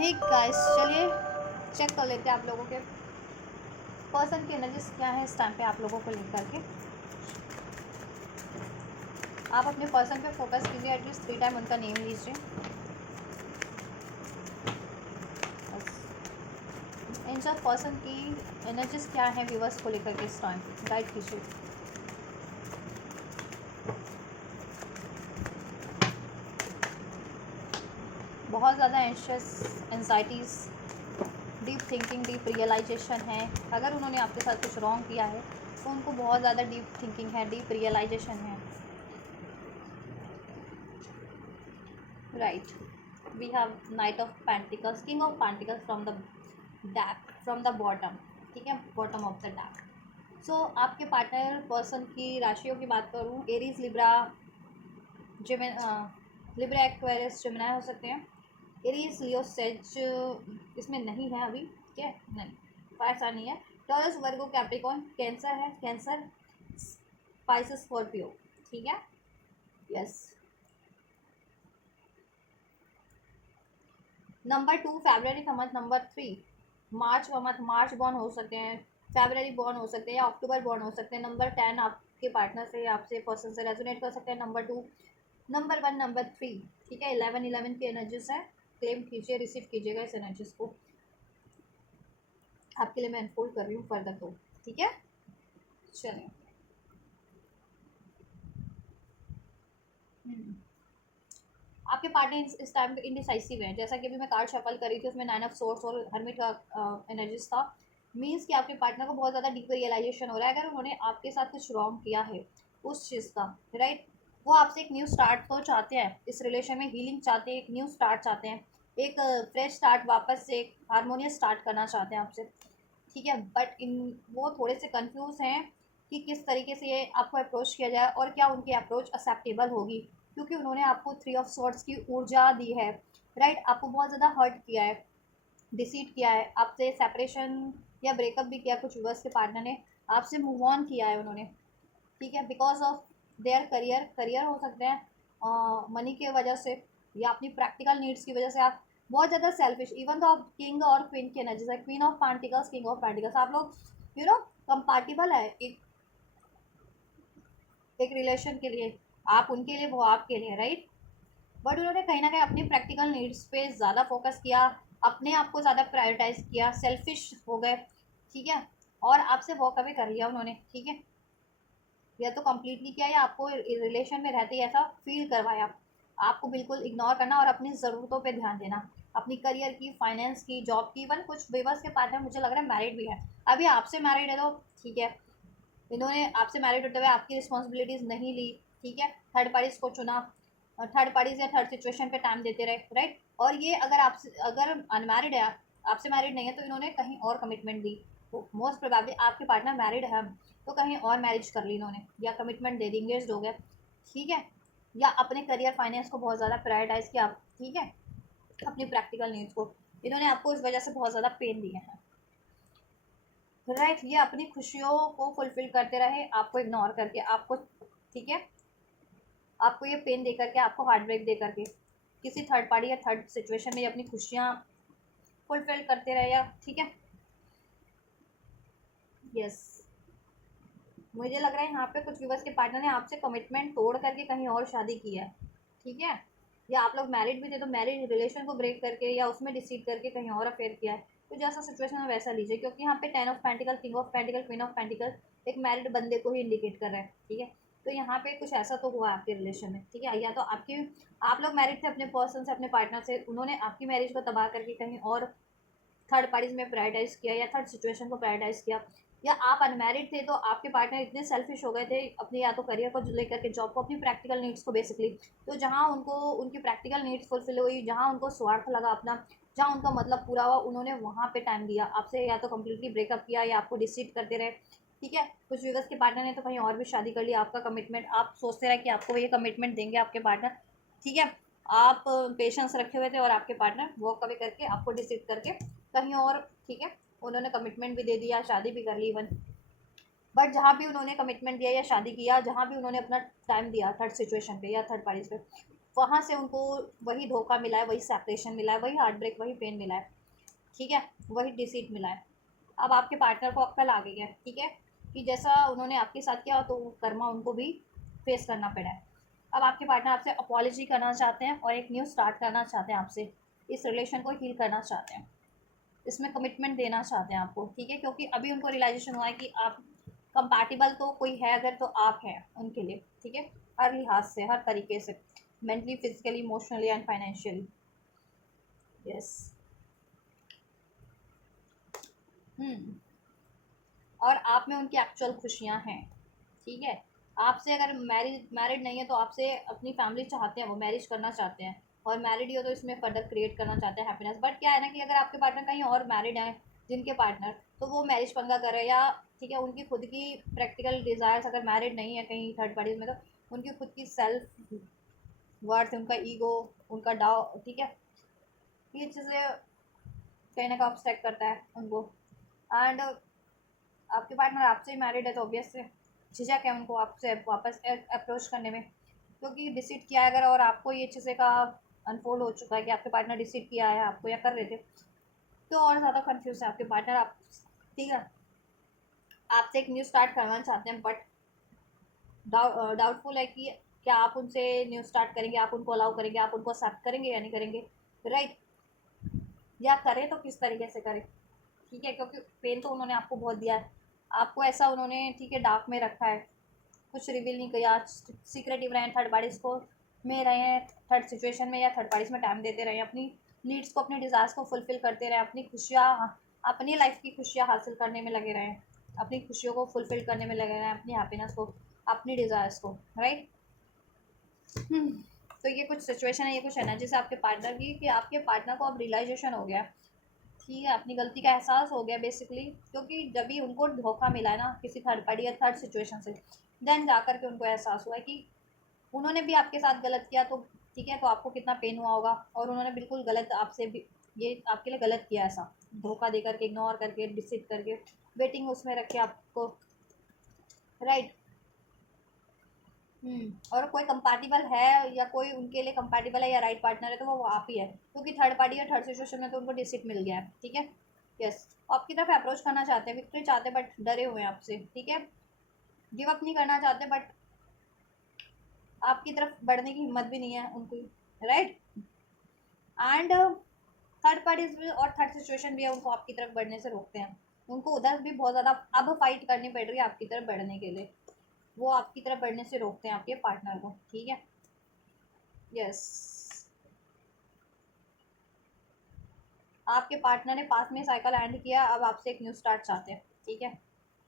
ठीक गाइस, चलिए चेक कर लेते हैं आप लोगों के पर्सन की एनर्जीज क्या है इस टाइम पे आप लोगों को लेकर के। आप अपने पर्सन पे फोकस कीजिए, एटलीस्ट 3 टाइम उनका नेम लीजिए। इन सब पर्सन की एनर्जीज क्या है व्यूवर्स को लेकर के इस टाइम पे गाइड कीजिए। बहुत ज़्यादा anxious, anxieties, deep thinking, deep realisation है। अगर उन्होंने आपके साथ कुछ रॉन्ग किया है तो उनको बहुत ज़्यादा डीप थिंकिंग है, डीप रियलाइजेशन है। Right, we have knight of pentacles, king of pentacles from the deck, from the bottom. ठीक है, bottom of the deck. So आपके पार्टनर पर्सन की राशियों की बात करूँ, Aries, Libra, Libra, Aquarius, Gemini हो सकते हैं। एरीज, लियो, सेज इसमें नहीं है अभी। ठीक है, नहीं ऐसा नहीं है। टॉरस, वर्गो, कैप्रिकॉर्न, कैंसर है, कैंसर, स्पाइसेस, स्कॉर्पियो। ठीक है, यस। नंबर 2 फरवरी का मंथ, नंबर 3 मार्च का मंथ। मार्च बॉर्न हो सकते हैं, फरवरी बॉर्न हो सकते हैं या अक्टूबर बॉर्न हो सकते हैं। नंबर 10 आपके पार्टनर से, आपसे पर्सन से रेजोनेट कर सकते हैं। Number 2, number 1, number 3। ठीक है, 11 की एनर्जीज है। क्लेम कीजिए, रिसीव कीजिएगा इस एनर्जीज को। आपके लिए मैं अनफोल्ड कर रही हूँ फर्दर तो। ठीक है, चलिए। आपके पार्टनर इस टाइम पे इंडिसाइसिव है। जैसा कि अभी मैं कार्ड शफल करी थी, उसमें 9 ऑफ सोर्स और हर्मिट का एनर्जीज था। मीन्स कि आपके पार्टनर को बहुत ज़्यादा डीप रियलाइजेशन हो रहा है अगर उन्होंने आपके साथ कुछ रॉन्ग किया है उस चीज़ का। राइट, वो आपसे एक न्यू स्टार्ट तो चाहते हैं, इस रिलेशन में हीलिंग चाहते हैं, एक न्यू स्टार्ट चाहते हैं, एक फ्रेश स्टार्ट, वापस से एक हारमोनियस स्टार्ट करना चाहते हैं आपसे। ठीक है, बट इन वो थोड़े से कंफ्यूज हैं कि किस तरीके से ये आपको अप्रोच किया जाए और क्या उनकी अप्रोच एक्सेप्टेबल होगी, क्योंकि उन्होंने आपको 3 ऑफ सॉर्ड्स की ऊर्जा दी है। राइट, आपको बहुत ज़्यादा हर्ट किया है, डिसीट किया है, आपसे सेपरेशन या ब्रेकअप भी किया कुछ व्यूअर्स के पार्टनर ने, आपसे मूव ऑन किया है उन्होंने। ठीक है, बिकॉज ऑफ देयर करियर हो सकते हैं, मनी की वजह से या अपनी प्रैक्टिकल नीड्स की वजह से आप बहुत ज़्यादा सेल्फिश। इवन तो आप किंग और क्वीन की एनर्जी है, queen of pentacles, king of pentacles, आप लोग कंपैटिबल है एक रिलेशन के लिए। आप उनके लिए, वो आपके लिए। राइट, बट उन्होंने कहीं ना कहीं अपनी प्रैक्टिकल नीड्स पे ज़्यादा फोकस किया, अपने आप को ज़्यादा प्रायोरिटाइज किया, सेल्फिश हो गए। ठीक है, और आपसे वॉक अवे कर लिया उन्होंने। ठीक है, या तो कम्प्लीटली किया या आपको रिलेशन में रहते ही ऐसा फील करवाया। आपको बिल्कुल इग्नोर करना और अपनी ज़रूरतों पे ध्यान देना, अपनी करियर की, फाइनेंस की, जॉब की। इवन कुछ व्यूअर्स के पार्टनर मुझे लग रहा है मैरिड भी है, अभी आपसे मैरिड है तो ठीक है, इन्होंने आपसे मैरिड होते हुए आपकी रिस्पॉन्सिबिलिटीज़ नहीं ली। ठीक है, थर्ड पार्टीज को चुना, थर्ड पार्टीज या थर्ड सिचुएशन पे टाइम देते रहे। राइट, और ये अगर अनमैरिड है, आपसे मैरिड नहीं है, तो इन्होंने कहीं और कमिटमेंट दी। मोस्ट प्रोबेबली आपके पार्टनर मैरिड है तो कहीं और मैरिज कर ली इन्होंने, या कमिटमेंट दे दी, इंगेज हो गए। ठीक है, या अपने करियर, फाइनेंस को बहुत ज़्यादा प्रायोरिटाइज किया। ठीक है, अपनी प्रैक्टिकल नीड्स को इन्होंने आपको इस वजह से बहुत ज़्यादा पेन दिए हैं। राइट, ये अपनी खुशियों को फुलफिल करते रहे, आपको इग्नोर करके, आपको, ठीक है, आपको ये पेन दे करके, आपको हार्ट ब्रेक दे करके, किसी थर्ड पार्टी या थर्ड सिचुएशन में ये अपनी खुशियाँ फुलफिल करते रहे। या ठीक है, यस, मुझे लग रहा है यहाँ पे कुछ व्यूअर्स के पार्टनर ने आपसे कमिटमेंट तोड़ करके कहीं और शादी की है। ठीक है, या आप लोग मैरिड भी थे तो मैरिज रिलेशन को ब्रेक करके या उसमें डिसीड करके कहीं और अफेयर किया है। तो जैसा सिचुएशन है वैसा लीजिए, क्योंकि यहाँ पे 10 of pentacle, king of pentacle, queen of pentacle एक मैरिड बंदे को ही इंडिकेट कर रहा है। ठीक है, तो यहाँ पे कुछ ऐसा तो हुआ आपके रिलेशन में। ठीक है, या तो आप लोग मैरिड थे अपने पर्सन से, अपने पार्टनर से, उन्होंने आपकी मैरिज को तबाह करके कहीं और थर्ड पार्टीज में प्रायोरिटाइज किया या थर्ड सिचुएशन को प्रायोरिटाइज किया। या आप अनमैरिड थे तो आपके पार्टनर इतने सेल्फिश हो गए थे अपने, या तो करियर को लेकर के, जॉब को, अपनी प्रैक्टिकल नीड्स को बेसिकली। तो जहाँ उनको उनकी प्रैक्टिकल नीड्स फुलफिल हुई, जहाँ उनको स्वार्थ लगा अपना, जहाँ उनका मतलब पूरा हुआ, उन्होंने वहाँ पे टाइम दिया आपसे, या तो कम्प्लीटली ब्रेकअप किया या आपको डिसीड करते रहे। ठीक है, कुछ व्यूअर्स के पार्टनर ने तो कहीं और भी शादी कर ली। आपका कमिटमेंट, आप सोचते रहे कि आपको ये कमिटमेंट देंगे आपके पार्टनर। ठीक है, आप पेशेंस रखे हुए थे और आपके पार्टनर वॉक अवे करके, आपको डिसीड करके कहीं और, ठीक है, उन्होंने कमिटमेंट भी दे दिया, शादी भी कर ली इवन। बट जहाँ भी उन्होंने कमिटमेंट दिया या शादी किया, जहाँ भी उन्होंने अपना टाइम दिया थर्ड सिचुएशन पे या थर्ड पार्टीज पे, वहाँ से उनको वही धोखा मिला है, वही सेपरेशन मिला है, वही हार्ट ब्रेक, वही पेन मिला है, ठीक है, वही डिसीट मिला है। अब आपके पार्टनर को अक्ल आ गई है, ठीक है, कि जैसा उन्होंने आपके साथ किया तो कर्मा उनको भी फेस करना पड़ा है। अब आपके पार्टनर आपसे अपॉलॉजी करना चाहते हैं और एक न्यू स्टार्ट करना चाहते हैं आपसे, इस रिलेशन को हील करना चाहते हैं, इसमें कमिटमेंट देना चाहते हैं आपको, ठीक है, क्योंकि अभी उनको रियलाइजेशन हुआ है कि आप कंपैटिबल तो कोई है अगर तो आप हैं उनके लिए, ठीक है, हर लिहाज से, हर तरीके से, mentally, physically, emotionally and financially. Yes. Hmm. और आप में उनकी एक्चुअल खुशियाँ हैं, ठीक है। आपसे अगर मैरिड नहीं है तो आपसे अपनी फैमिली चाहते हैं, वो मैरिज करना चाहते हैं, और मैरिड ही हो तो इसमें फर्दर क्रिएट करना चाहते हैं हैप्पीनेस। बट क्या है ना कि अगर आपके पार्टनर कहीं और मैरिड हैं, जिनके पार्टनर, तो वो मैरिज पंगा कर रहे हैं, या ठीक है उनकी खुद की प्रैक्टिकल डिज़ायर्स अगर मैरिड नहीं है कहीं थर्ड पार्टीज में, तो उनकी खुद की सेल्फ वर्थ, उनका ईगो, उनका डाउ, ठीक है, ये चीज़ें कहीं ना कहीं ऑब्स्ट्रैक्ट करता है उनको। एंड आपके पार्टनर आपसे ही मैरिड है तो ऑब्वियस से झिझक है उनको आपसे वापस अप्रोच करने में, क्योंकि डिसीट किया है अगर, और आपको ये चीज़ें का अनफोल्ड हो चुका है कि आपके पार्टनर डिसीट किया है आपको या कर रहे थे, तो और ज़्यादा कंफ्यूज है आपके पार्टनर। आप, ठीक है, आपसे एक न्यू स्टार्ट करना चाहते हैं, बट डाउटफुल है कि क्या आप उनसे न्यू स्टार्ट करेंगे, आप उनको अलाउ करेंगे, आप उनको एक्सेप्ट करेंगे या नहीं करेंगे, राइट, या करें तो किस तरीके से करें, ठीक है, क्योंकि पेन तो उन्होंने आपको बहुत दिया है, आपको ऐसा उन्होंने, ठीक है, डार्क में रखा है, कुछ रिवील नहीं किया, सीक्रेटिव रहे हैं, थर्ड पार्टीज को में रहे हैं, थर्ड सिचुएशन में या थर्ड पार्टीज में टाइम देते रहे, अपनी नीड्स को, अपने डिज़ायर्स को फुलफिल करते रहे, अपनी खुशियाँ, अपनी लाइफ की खुशियाँ हासिल करने में लगे रहें, अपनी खुशियों को फुलफिल करने में लगे रहें, अपनी हैप्पीनेस को, अपनी डिज़ायर्स को, राइट। तो ये कुछ सिचुएशन है, ये कुछ एनर्जी से आपके पार्टनर की, कि आपके पार्टनर को अब रियलाइजेशन हो गया, ठीक है, अपनी गलती का एहसास हो गया बेसिकली, क्योंकि जब भी उनको धोखा मिला है ना किसी थर्ड पार्टी या थर्ड सिचुएशन से, देन जाकर के उनको एहसास हुआ है कि उन्होंने भी आपके साथ गलत किया, तो ठीक है, तो आपको कितना पेन हुआ होगा, और उन्होंने बिल्कुल गलत आपसे भी, ये आपके लिए गलत किया, ऐसा धोखा दे करके, इग्नोर करके, डिसिट करके, वेटिंग उसमें रखे आपको, राइट। और कोई कंपैटिबल है, या कोई उनके लिए कंपैटिबल है या राइट पार्टनर है, तो वो आप ही है, क्योंकि थर्ड पार्टी या थर्ड सिचुएशन में तो उनको डिसिट मिल गया है, ठीक है। यस। आपकी तरफ अप्रोच करना चाहते हैं, विक्ट्री चाहते हैं, बट डरे हुए हैं आपसे, ठीक है, गिव अप नहीं करना चाहते, बट आपकी तरफ बढ़ने की हिम्मत भी नहीं है उनकी, राइट। एंड थर्ड पार्टीज भी और थर्ड सिचुएशन भी है, उनको आपकी तरफ बढ़ने से रोकते हैं, उनको उधर भी बहुत ज़्यादा अब फाइट करनी पड़ रही है आपकी तरफ बढ़ने के लिए, वो आपकी तरफ बढ़ने से रोकते हैं आपके पार्टनर को, ठीक है। यस। आपके पार्टनर ने पास में साइकिल एंड किया, अब आपसे एक न्यू स्टार्ट चाहते हैं, ठीक है,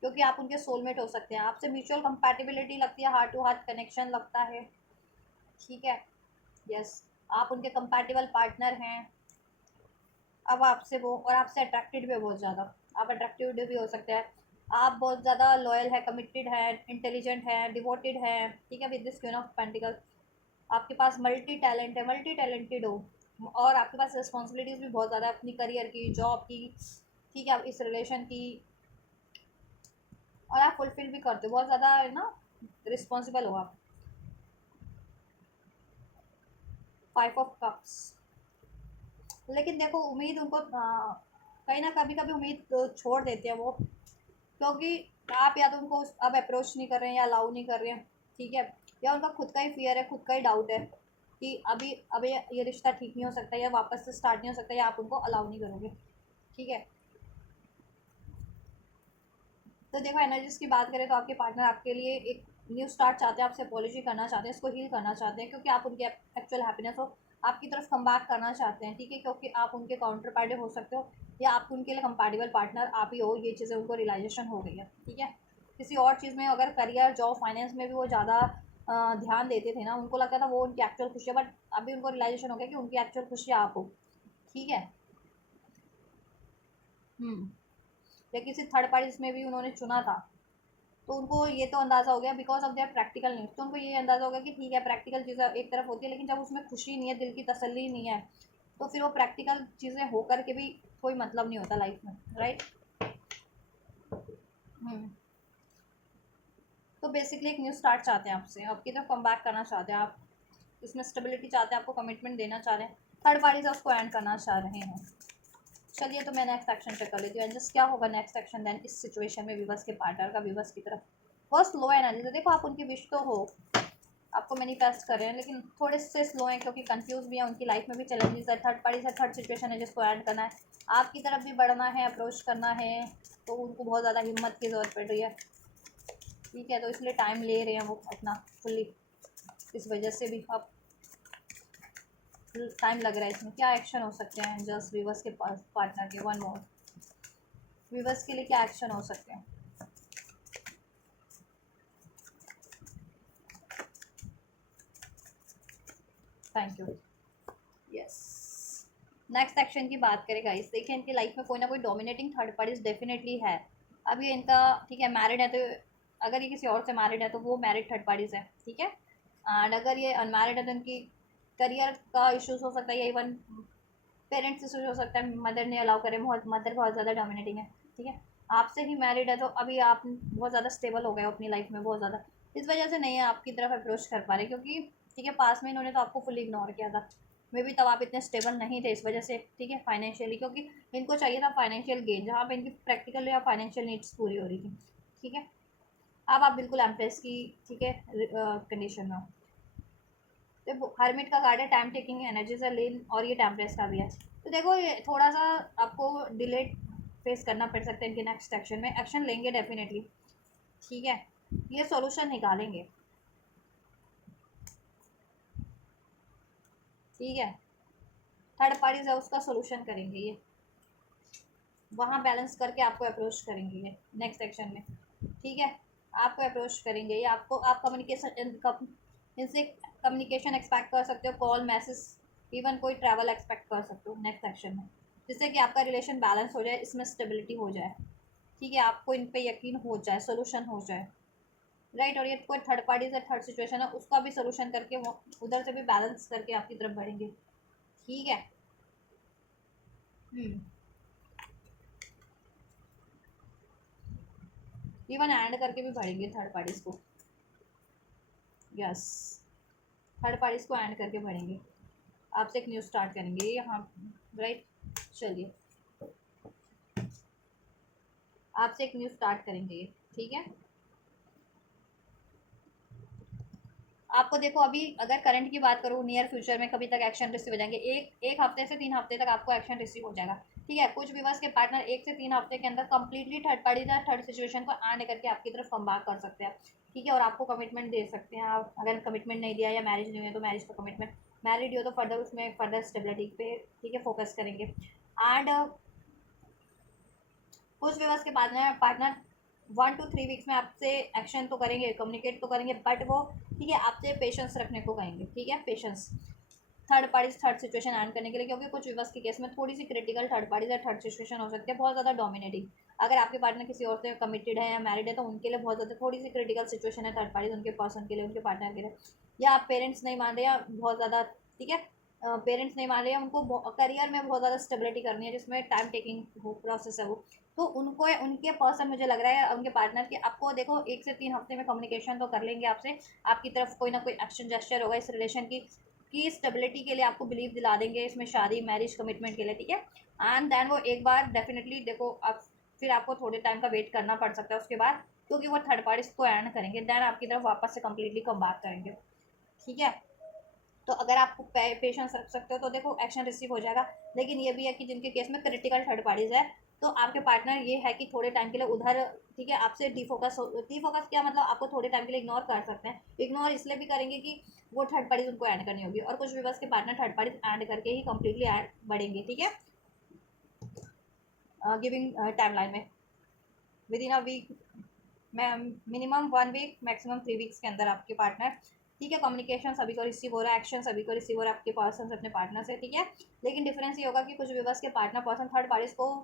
क्योंकि आप उनके सोलमेट हो सकते हैं, आपसे म्यूचुअल कंपैटिबिलिटी लगती है, हार्ट टू हार्ट कनेक्शन लगता है, ठीक है। यस। आप उनके कंपैटिबल पार्टनर हैं, अब आपसे वो, और आपसे अट्रैक्टेड भी है बहुत ज़्यादा, आप अट्रैक्टिव भी हो सकते हैं, आप बहुत ज़्यादा लॉयल है, कमिटेड है, इंटेलिजेंट है, डिवोटेड है, ठीक है, with this queen of pentacle, आपके पास मल्टी टैलेंट है, मल्टी टैलेंटेड हो, और आपके पास रिस्पॉन्सिबिलिटीज़ भी बहुत ज़्यादा है, अपनी करियर की, जॉब की, ठीक है, इस रिलेशन की, और आप फुलफिल भी करते हो बहुत ज़्यादा, है ना, रिस्पॉन्सिबल हो आप। 5 ऑफ कप्स। लेकिन देखो उम्मीद उनको कहीं ना कभी कभी उम्मीद छोड़ देते हैं वो, क्योंकि आप या तो उनको अब अप्रोच नहीं कर रहे हैं या अलाउ नहीं कर रहे हैं, ठीक है, या उनका खुद का ही फियर है, खुद का ही डाउट है कि अभी अभी ये रिश्ता ठीक नहीं हो सकता, या वापस से स्टार्ट नहीं हो सकता, या आप उनको अलाउ नहीं करोगे, ठीक है। तो देखो एनर्जीज की बात करें तो आपके पार्टनर आपके लिए एक न्यू स्टार्ट चाहते हैं, आपसे अपॉलॉजी करना चाहते हैं, इसको हील करना चाहते हैं, क्योंकि आप उनके एक्चुअल हैप्पीनेस हो आपकी तरफ कम बैक करना चाहते हैं, ठीक है, क्योंकि आप उनके काउंटर पार्टी हो सकते हो, या आप उनके लिए कंपैटिबल पार्टनर आप ही हो, ये चीज़ें उनको रियलाइजेशन हो गई है, ठीक है। किसी और चीज़ में अगर करियर, जॉब, फाइनेंस में भी वो ज़्यादा ध्यान देते थे ना, उनको लगता था वो उनकी एक्चुअल खुशी है, बट अभी उनको रियलाइजेशन हो गया कि उनकी एक्चुअल खुशी आप हो, ठीक है। हम्म। या किसी थर्ड पार्टी जिसमें भी उन्होंने चुना था, तो उनको ये तो अंदाज़ा हो गया because of their practical needs, तो उनको ये अंदाज़ा हो गया कि ठीक है प्रैक्टिकल चीज़ें एक तरफ होती है, लेकिन जब उसमें खुशी नहीं है, दिल की तसल्ली नहीं है, तो फिर वो प्रैक्टिकल चीज़ें हो करके भी कोई मतलब नहीं होता लाइफ में, राइट। हम्म। तो बेसिकली एक न्यू स्टार्ट चाहते हैं आपसे, आपकी तरफ कम बैक करना चाहते हैं आप, इसमें स्टेबिलिटी चाहते हैं, आपको कमिटमेंट देना चाह रहे हैं, थर्ड पार्टी से उसको एंड करना चाह रहे हैं। चलिए तो मैं नेक्स्ट एक्शन चेक कर लेती हूँ, एंड जस्ट क्या होगा नेक्स्ट एक्शन देन इस सिचुएशन में विवश के पार्टनर का विवश की तरफ। फर्स्ट लो एनर्जी, देखो आप उनकी विश तो हो, आपको मैनिफेस्ट कर रहे हैं, लेकिन थोड़े से स्लो हैं क्योंकि कंफ्यूज भी है, उनकी लाइफ में भी चैलेंजेस है, थर्ड पार्टी से थर्ड सिचुएशन है जिसको ऐड करना है, आपकी तरफ भी बढ़ना है, अप्रोच करना है, तो उनको बहुत ज़्यादा हिम्मत की ज़रूरत पड़ रही है। ठीक है, तो इसलिए टाइम ले रहे हैं वो अपना फुल्ली, इस वजह से भी अब टाइम लग रहा है इसमें। क्या एक्शन हो सकते हैं जस्ट विवर्स के पास पार्टनर के, वन मोर विवर्स के लिए क्या एक्शन हो सकते हैं? Thank you. Yes, next action की बात करें गाइस, देखिए इनकी लाइफ में कोई ना कोई डोमिनेटिंग थर्ड पार्टीज डेफिनेटली है। अब ये इनका ठीक है मैरिड है, तो अगर ये किसी और से मैरिड है तो वो मैरिड थर्ड पार्टीज है, ठीक है। एंड अगर ये अनमैरिड है तो इनकी करियर का इश्यूज हो सकता है, या इवन पेरेंट्स इश्यूज हो सकता है, मदर ने अलाउ करे, बहुत मदर बहुत ज़्यादा डोमिनेटिंग है, ठीक है। आपसे ही मैरिड है तो अभी आप बहुत ज़्यादा स्टेबल हो गए हो अपनी लाइफ में बहुत ज़्यादा, इस वजह से नहीं है आपकी तरफ अप्रोच कर पा रहे, क्योंकि ठीक है पास में इन्होंने तो आपको फुल इग्नोर किया था, मे बी तब आप इतने स्टेबल नहीं थे इस वजह से, ठीक है, फाइनेंशियली, क्योंकि इनको चाहिए था फाइनेंशियल गेन, जहाँ पे इनकी प्रैक्टिकल या फाइनेंशियल नीड्स पूरी हो रही थी, ठीक है। अब आप बिल्कुल एम्प्रेस की ठीक है कंडीशन में हो। तो हर्मिट का कार्ड है, टाइम टेकिंग एनर्जी से लेन, और ये टेम्परेस का भी है, तो देखो ये थोड़ा सा आपको डिले फेस करना पड़ सकता है इनके नेक्स्ट एक्शन में, एक्शन लेंगे डेफिनेटली, ठीक है, ये सॉल्यूशन निकालेंगे, ठीक है, थर्ड पार्टी है उसका सोल्यूशन करेंगे ये, वहाँ बैलेंस करके आपको अप्रोच करेंगे ये नेक्स्ट सेक्शन में, ठीक है, आपको अप्रोच करेंगे ये, आपको आप कम्युनिकेशन इनसे कम्युनिकेशन एक्सपेक्ट कर सकते हो, कॉल मैसेज, इवन कोई ट्रैवल एक्सपेक्ट कर सकते हो नेक्स्ट सेक्शन में, जिससे कि आपका रिलेशन बैलेंस हो जाए, इसमें स्टेबिलिटी हो जाए, ठीक है, आपको इन पे यकीन हो जाए, सोल्यूशन हो जाए, राइट। और ये कोई थर्ड पार्टी से थर्ड सिचुएशन है उसका भी सोल्यूशन करके वो उधर से भी बैलेंस करके आपकी तरफ बढ़ेंगे, ठीक है। इवन ऐड करके भी बढ़ेंगे थर्ड पार्टीज को, यस, थर्ड पार्टीज को ऐड करके बढ़ेंगे, आपसे एक न्यूज़ स्टार्ट करेंगे यहाँ, राइट। चलिए आपसे एक न्यूज़ स्टार्ट करेंगे ये, ठीक है। आपको देखो अभी अगर करंट की बात करूँ, नियर फ्यूचर में कभी तक एक्शन रिसीव हो जाएंगे, एक हफ्ते से 3 हफ्ते तक आपको एक्शन रिसीव हो जाएगा, ठीक है। कुछ व्यूवर्स के पार्टनर 1 से 3 हफ्ते के अंदर कंप्लीटली थर्ड पार्टी या थर्ड सिचुएशन को आने करके आपकी तरफ कम बैक कर सकते हैं, ठीक है, और आपको कमिटमेंट दे सकते हैं। आप अगर कमिटमेंट नहीं दिया या मैरिज नहीं हुई तो मैरिज का कमिटमेंट, मैरिड हो तो फर्दर उसमें फर्दर स्टेबिलिटी पे ठीक है फोकस करेंगे। एंड कुछ व्यूवर्स के पार्टनर 1 to 3 वीक्स में आपसे एक्शन तो करेंगे, कम्युनिकेट तो करेंगे, बट वो ठीक है आपसे पेशेंस रखने को कहेंगे, ठीक है, patience third party third situation and करने के लिए, क्योंकि कुछ विवश के केस में थोड़ी सी क्रिटिकल थर्ड पार्टी या थर्ड सिचुएशन हो सकती है, बहुत ज़्यादा डोमिनेटिंग। अगर आपके पार्टनर किसी और से कमिटेड है या मैरिड है तो उनके लिए बहुत ज़्यादा थोड़ी सी क्रिटिकल सिचुएशन है थर्ड पार्टी, उनके पर्सन के लिए, उनके पार्टनर के लिए, या आप पेरेंट्स नहीं मान रहे या बहुत ज़्यादा ठीक है पेरेंट्स नहीं मान रहे हैं, उनको करियर में बहुत ज़्यादा स्टेबिलिटी करनी है जिसमें टाइम टेकिंग प्रोसेस है वो, तो उनको उनके पर्सन मुझे लग रहा है उनके पार्टनर के आपको देखो 1 से 3 हफ्ते में कम्युनिकेशन तो कर लेंगे आपसे, आपकी तरफ कोई ना कोई एक्शन जेस्चर होगा इस रिलेशन की स्टेबिलिटी के लिए, आपको बिलीव दिला देंगे इसमें शादी मैरिज कमिटमेंट के लिए, ठीक है। एंड देन वो एक बार डेफिनेटली देखो आप फिर आपको थोड़े टाइम का वेट करना पड़ सकता है उसके बाद, क्योंकि वो थर्ड पार्टी को एंड करेंगे, देन आपकी तरफ वापस से कम्प्लीटली कम बैक करेंगे, ठीक है। तो अगर आप पेशेंस रख सकते हो तो देखो एक्शन रिसीव हो जाएगा, लेकिन ये भी है कि जिनके केस में क्रिटिकल थर्ड पार्टीज है तो आपके पार्टनर ये है कि थोड़े टाइम के लिए उधर ठीक है आपसे डिफोकस क्या मतलब आपको थोड़े टाइम के लिए इग्नोर कर सकते हैं, इग्नोर इसलिए भी करेंगे कि वो थर्ड पार्टीज उनको ऐड करनी होगी, और कुछ विवर्स के पार्टनर थर्ड पार्टीज ऐड करके ही कम्प्लीटली ऐड बढ़ेंगे, ठीक है, गिविंग टाइम लाइन में within a week, minimum 1 week maximum 3 weeks के अंदर आपके पार्टनर ठीक है, कम्युनिकेशन सभी को रिसीव हो रहा है, एक्शन सभी को रिसीव हो रहा है आपके पर्सन से अपने पार्टनर से, ठीक है। लेकिन डिफरेंस ये होगा कि कुछ विवर्स के पार्टनर पर्सन थर्ड पार्टीज को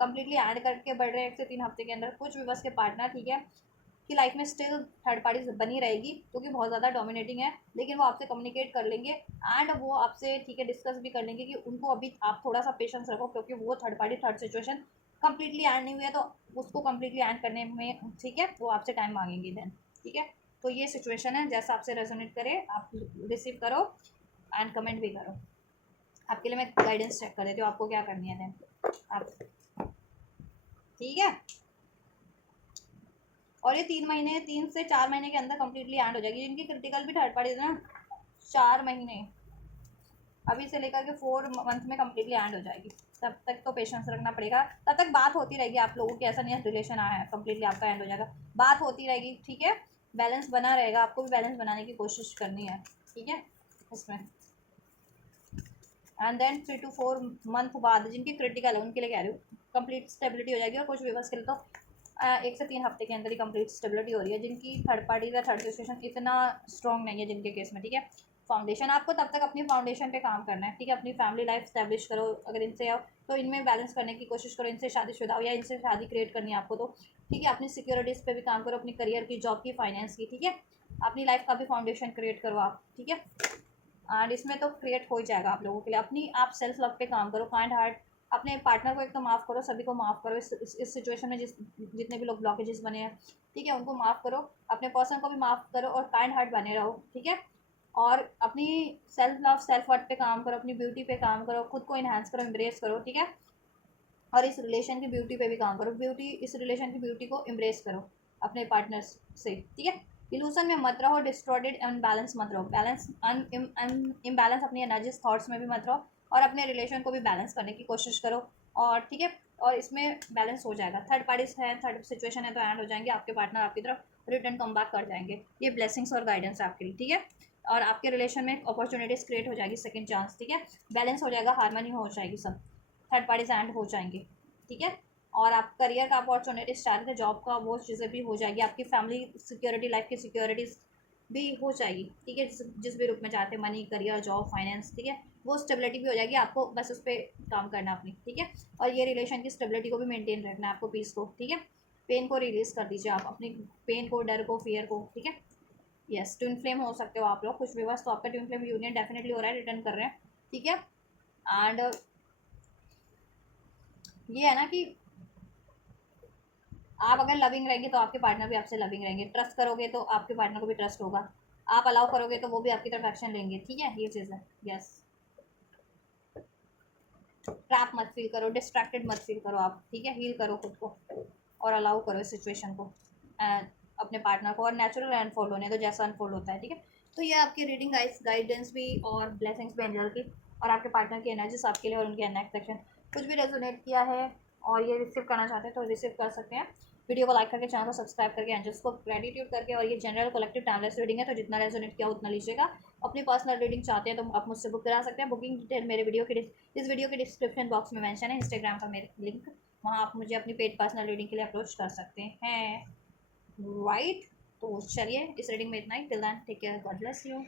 कंप्लीटली ऐड करके बढ़ रहे हैं 1 से 3 हफ्ते के अंदर, कुछ विवर्स के पार्टनर ठीक है कि लाइफ में स्टिल थर्ड पार्टीज बनी रहेगी क्योंकि बहुत ज़्यादा डोमिनेटिंग है, लेकिन वो आपसे कम्युनिकेट कर लेंगे एंड वो आपसे ठीक है डिस्कस भी कर लेंगे कि उनको अभी आप थोड़ा सा पेशेंस रखो, क्योंकि वो third party third situation completely add नहीं हुई है तो उसको कंप्लीटली ऐड करने में ठीक है वो आपसे टाइम मांगेंगे देन, ठीक है। तो ये सिचुएशन है, जैसा आपसे रेजोनेट करे आप रिसीव करो एंड कमेंट भी करो। आपके लिए मैं गाइडेंस चेक कर देती हूँ आपको क्या करनी है देन आप, ठीक है। और ये 3 महीने, 3 से 4 महीने के अंदर कम्प्लीटली एंड हो जाएगी। जिनकी क्रिटिकल भी थर्ड पार्टी ना 4 महीने, अभी से लेकर के 4 मंथ में कम्प्लीटली एंड हो जाएगी। तब तक तो पेशेंस रखना पड़ेगा, तब तक बात होती रहेगी आप लोगों की। ऐसा नहीं है रिलेशन आया है कम्प्लीटली आपका एंड हो जाएगा, बात होती रहेगी, ठीक है। बैलेंस बना रहेगा, आपको भी बैलेंस बनाने की कोशिश करनी है, ठीक है इसमें। एंड देन 3 to 4 मंथ बाद जिनकी क्रिटिकल है उनके लिए कह रही हूँ कंप्लीट स्टेबिलिटी हो जाएगी। और कुछ व्यूवर्स के लिए तो 1 से 3 हफ्ते के अंदर ही कंप्लीट स्टेबिलिटी हो रही है, जिनकी थर्ड पार्टी का थर्ड सिचुएशन इतना स्ट्रॉन्ग नहीं है जिनके केस में, ठीक है। फाउंडेशन आपको तब तक अपनी फाउंडेशन पे काम करना है, ठीक है। अपनी फैमिली लाइफ स्टैब्लिश करो, अगर इनसे हो तो इनमें बैलेंस करने की कोशिश करो। इनसे शादीशुदा हो या इनसे शादी क्रिएट करनी है आपको तो, ठीक है। अपनी सिक्योरिटीज़ पे भी काम करो, अपनी करियर की, जॉब की, फाइनेंस की, ठीक है। अपनी लाइफ का भी फाउंडेशन क्रिएट करो आप, ठीक है। एंड इसमें तो क्रिएट हो ही जाएगा आप लोगों के लिए। अपनी आप सेल्फ लव पे काम करो, काइंड हार्ट। अपने पार्टनर को एक तो माफ़ करो, सभी को माफ़ करो इस सिचुएशन में जितने भी लोग ब्लॉकेजेस बने हैं, ठीक है, उनको माफ़ करो। अपने पर्सन को भी माफ़ करो और काइंड हार्ट बने रहो, ठीक है। और अपनी सेल्फ लव, सेल्फ वर्थ पे काम करो, अपनी ब्यूटी पे काम करो, खुद को इन्हांस करो, एम्ब्रेस करो, ठीक है। और इस रिलेशन की ब्यूटी पे भी काम करो, इस रिलेशन की ब्यूटी को एम्ब्रेस करो अपने पार्टनर से, ठीक है। इल्यूशन में मत रहो, डिस्टॉर्टेड अनबैलेंस मत रहो, बैलेंस इम्बैलेंस अपनी एनर्जीज थॉट्स में भी मत रहो। और अपने रिलेशन को भी बैलेंस करने की कोशिश करो, और ठीक है। और इसमें बैलेंस हो जाएगा। थर्ड पार्टीज है, थर्ड सिचुएशन है तो एंड हो जाएंगे, आपके पार्टनर आपकी तरफ रिटर्न कम बैक कर जाएंगे। ये ब्लेसिंग्स और गाइडेंस आपके लिए, ठीक है। और आपके रिलेशन में अपॉर्चुनिटीज़ क्रिएट हो जाएगी, सेकंड चांस, ठीक है। बैलेंस हो जाएगा, हार्मनी हो जाएगी, सब थर्ड पार्टीज एंड हो जाएंगे, ठीक है। और आप करियर का अपॉर्चुनिटी स्टार्ट है, जॉब का, वो चीज़ें भी हो जाएगी। आपकी फैमिली सिक्योरिटी, लाइफ की सिक्योरिटीज़ भी हो जाएगी, ठीक है। जिस भी रूप में चाहते हैं, मनी, करियर, जॉब, फाइनेंस, ठीक है, वो स्टेबिलिटी भी हो जाएगी। आपको बस उस पर काम करना अपनी, ठीक है। और ये रिलेशन की स्टेबिलिटी को भी मेंटेन रखना है आपको, पीस को, ठीक है। पेन को रिलीज़ कर दीजिए आप, अपनी पेन को, डर को, फियर को, ठीक है। यस, ट्विन फ्लेम हो सकते हो आप लोग कुछ भी, बस तो आपका ट्विन फ्लेम यूनियन डेफिनेटली हो रहा है, रिटर्न कर रहे हैं, ठीक है। एंड ये है ना कि आप अगर लविंग रहेंगे तो आपके पार्टनर भी आपसे लविंग रहेंगे, ट्रस्ट करोगे तो आपके पार्टनर को भी ट्रस्ट होगा, आप अलाउ करोगे तो वो भी आपकी तरफ एक्शन लेंगे, ठीक है। ये चीज़ है, यस। ट्रैप मत फील करो, डिस्ट्रैक्टेड मत फील करो आप, ठीक है। हील करो खुद को और अलाउ करो इस सिचुएशन को, अपने पार्टनर को, और नेचुरल अनफोल्ड होने दो जैसा अनफोल्ड होता है, ठीक है। तो ये आपकी रीडिंग गाइडेंस भी और ब्लेसिंग्स भी एंजल की, और आपके पार्टनर की एनर्जीज आपके लिए और उनकी नेक्स्ट सेक्शन। कुछ भी रेजोनेट किया है और ये रिसीव करना चाहते हैं तो रिसीव कर सकते हैं। वीडियो को लाइक करके, चैनल को सब्सक्राइब करके, एंजल्स को ग्रेटिट्यूड करके। और ये जनरल कलेक्टिव टाइमलेस रीडिंग है, तो जितना रेजोनेट किया उतना लीजिएगा। अपनी पर्सनल रीडिंग चाहते हैं तो आप मुझसे बुक करा सकते हैं। बुकिंग डिटेल मेरे इस वीडियो के डिस्क्रिप्शन बॉक्स में मेंशन है, इंस्टाग्राम का मेरे लिंक, वहाँ आप मुझे अपनी पेड पर्सनल रीडिंग के लिए अप्रोच कर सकते हैं, राइट। तो चलिए, इस रीडिंग में इतना ही। Till then take care, God bless you.